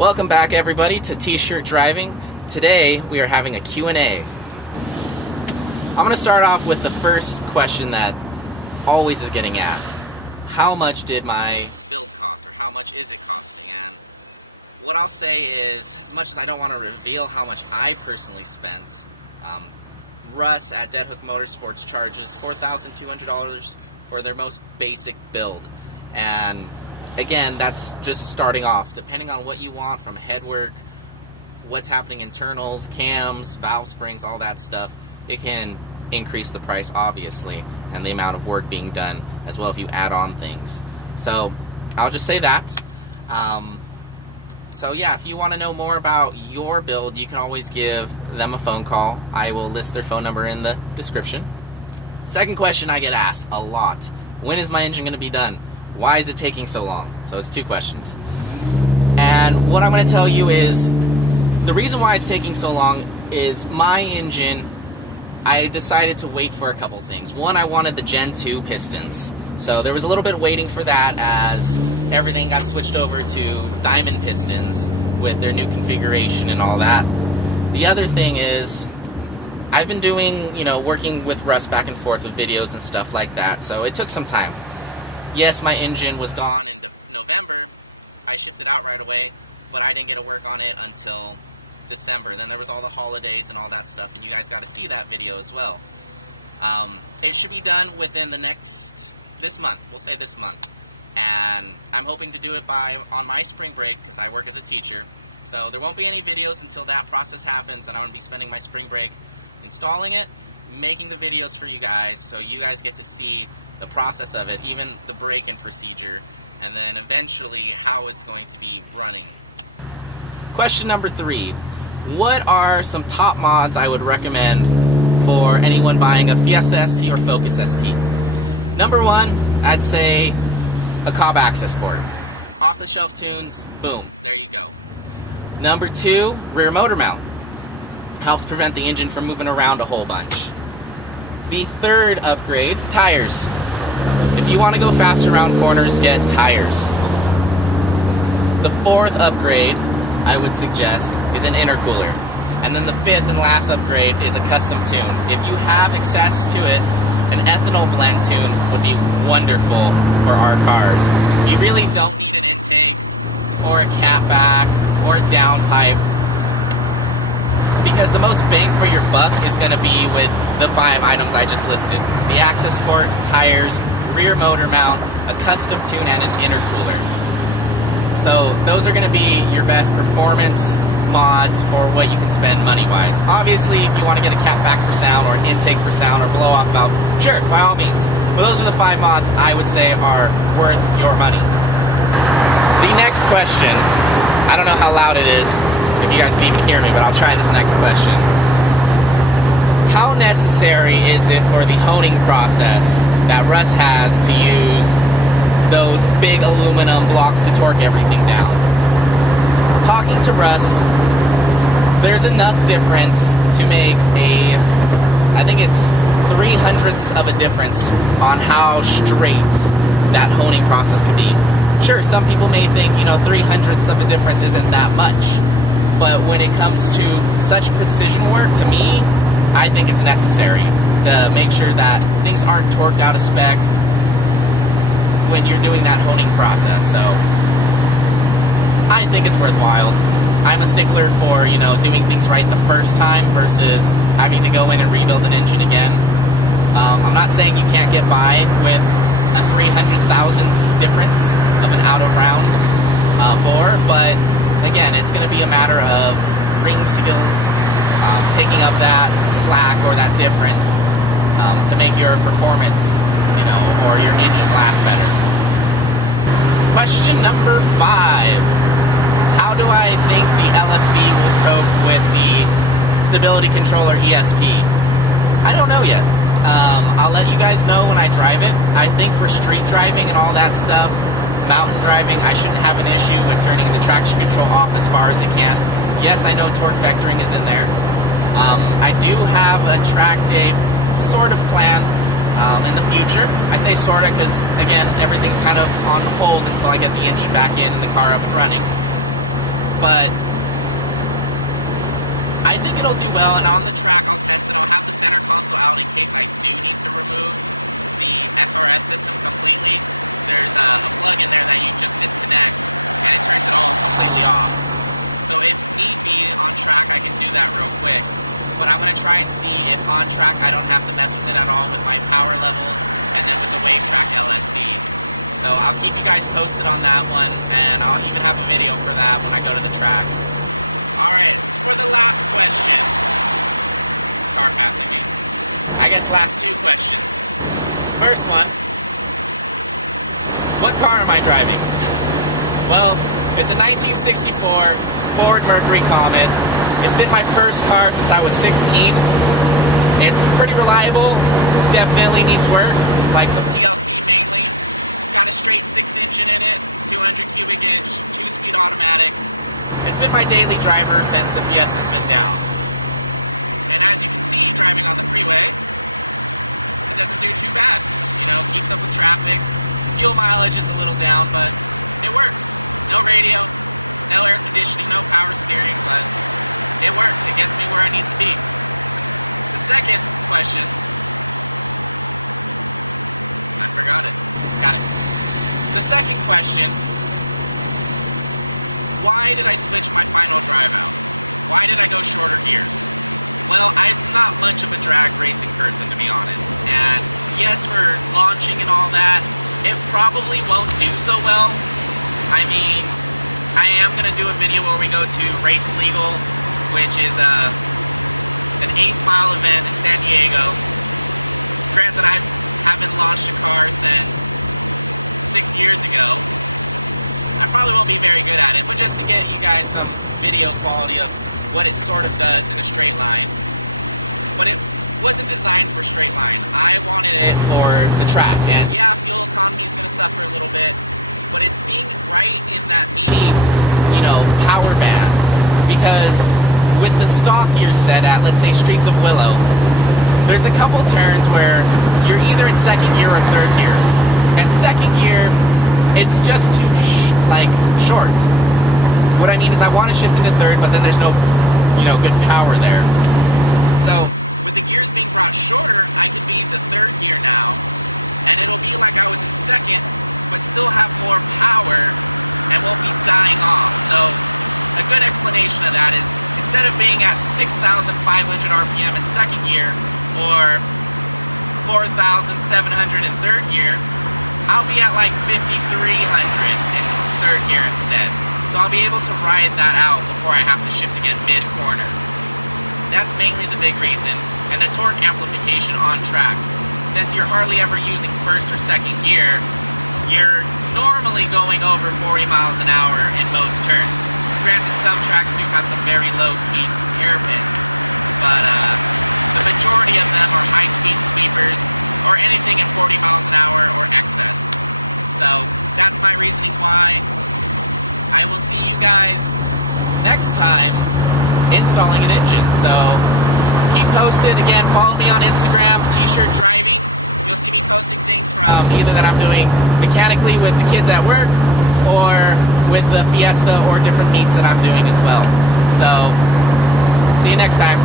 Welcome back, everybody, to T-Shirt Driving. Today we are having a Q&A. I'm going to start off with the first question that always is getting asked. How much did my build cost, or how much is it costing? And what I'll say is, as much as I don't want to reveal how much I personally spent, Russ at Dead Hook Motorsports charges $4,200 for their most basic build. And again, that's just starting off. Depending on what you want from headwork, what's happening internals, cams, valve springs, all that stuff, it can increase the price, obviously, and the amount of work being done as well if you add on things. So I'll just say that. So yeah, if you want to know more about your build, you can always give them a phone call. I will list their phone number in the description. Second question I get asked a lot: when is my engine going to be done? Why is it taking so long? So it's two questions. And what I'm going to tell you is, the reason why it's taking so long is my engine, I decided to wait for a couple things. One, I wanted the Gen 2 pistons. So there was a little bit waiting for that as everything got switched over to diamond pistons with their new configuration and all that. The other thing is, I've been doing, working with Russ back and forth with videos and stuff like that, so it took some time. Yes, my engine was gone in November. I shipped it out right away, but I didn't get to work on it until December. Then there was all the holidays and all that stuff, and you guys got to see that video as well. It should be done within this month. We'll say this month. And I'm hoping to do it on my spring break, because I work as a teacher. So there won't be any videos until that process happens, and I'm going to be spending my spring break installing it, making the videos for you guys, so you guys get to see the process of it, even the break-in procedure, and then eventually how it's going to be running. Question number 3. What are some top mods I would recommend for anyone buying a Fiesta ST or Focus ST? Number 1, I'd say a Cobb access port. Off-the-shelf tunes, boom, there you go. Number 2, rear motor mount. Helps prevent the engine from moving around a whole bunch. The third upgrade, tires. If you want to go faster around corners, get tires. The fourth upgrade I would suggest is an intercooler. And then the fifth and last upgrade is a custom tune. If you have access to it, an ethanol blend tune would be wonderful for our cars. You really don't need an intake or a catback or a downpipe, because the most bang for your buck is going to be with the 5 items I just listed. The access port, tires, rear motor mount, a custom tune, and an intercooler. So those are going to be your best performance mods for what you can spend money-wise. Obviously, if you want to get a catback for sound, or an intake for sound, or blow-off valve, sure, by all means. But those are the 5 mods I would say are worth your money. The next question, I don't know how loud it is, if you guys can even hear me, but I'll try this next question. How necessary is it for the honing process that Russ has to use those big aluminum blocks to torque everything down? Talking to Russ, there's enough difference to make I think it's 3/100ths of a difference on how straight that honing process could be. Sure, some people may think, 3/100ths of a difference isn't that much. But when it comes to such precision work, to me, I think it's necessary to make sure that things aren't torqued out of spec when you're doing that honing process. So I think it's worthwhile. I'm a stickler for, doing things right the first time versus having to go in and rebuild an engine again. I'm not saying you can't get by with a 300,000th difference of an out-of-round bore, but again, it's going to be a matter of ring seals, taking up that slack or that difference to make your performance, or your engine last better. Question number 5. How do I think the LSD will cope with the stability controller ESP? I don't know yet. I'll let you guys know when I drive it. I think for street driving and all that stuff, mountain driving, I shouldn't have an issue with turning the traction control off as far as it can. Yes, I know torque vectoring is in there. I do have a track day sort of plan in the future. I say sort of because, again, everything's kind of on hold until I get the engine back in and the car up and running. but I think it'll do well, and on the track I'll test it. I'll have the center console out in case I do need to remove the SRS system completely. There's a plug in there that you just disconnect, and it turns it all completely off. So if need be, on track I can do that real quick. But I'm going to try and see if on track I don't have to mess with it at all with my power levels, and then with the Wave Track LSD. So I'll keep you guys posted on that one, and I'll even have a video for that when I go to the track. Alright, for the last question. Car passing me. I guess last two questions. First one. What car am I driving? Well, it's a 1964 Ford Mercury Comet. It's been my first car since I was 16. It's pretty reliable. Definitely needs work. Like some TLC mainly. It's got a straight 6 engine in it. 200 cubic inch. 2-speed automatic. It's been my daily driver since the Fiesta's been down. And as you can see, driving on the freeway, it doesn't do too bad. You know, keeps up with traffic. Fuel mileage is a little down, but it works. No radio, no air conditioning, no power steering, but it works. It gets me where I need to be. The second question, I forgot it. Got it. The second question, why did I switch my final drive out? Why did I go shorter gears? Well, I'm not much of a drag racing person, to be honest. And yes, for launching and all that, it probably won't do so well. I mean, I am going to do a video where we go to Race Legal, which is an 8-mile event in San Diego. Granted, I haven't launched a car since 6 years ago. I probably won't be very good at it, but just to get you guys some video quality of what it sort of does in a straight line. But it wasn't designed for straight line. I wanted it for the track. And yeah, fuel economy is going to suffer a little bit, but it's being right in that medium, you know, power band. Because with the stock you're set at, let's say Streets of Willow, there's a couple turns where you're either in second gear or third gear. And second gear, it's just too short. What I mean is I want to shift into third, but then there's no, you know, good power there. So with the gears being brought shorter, I can be in the third gear now, and it'll be like I was in second, but still have more power and won't be dying off. So a good explanation of that is instead of being at 6,500 RPM in second gear or 4,700 in third gear, I'll be at like 5,300 in third gear instead. So I'll be able to ride that out before I have to shift again mid-corner. That's mainly the big reason. And the torque amplification on track. Since you're hardly ever using first or second gear, you're normally going over 40 miles an hour in most turns. Granted, some tracks do have some very low-speed hairpins, but the majority of them are high-speed sweepers or anything in 40 miles an hour or excess. So that's my reasoning why. I will see you guys next time installing an engine. So keep posted. Again, follow me on Instagram, T-shirt driving. You'll see me posting things from either that I'm doing mechanically with the kids at work or with the Fiesta or different meets that I'm doing as well. So see you next time.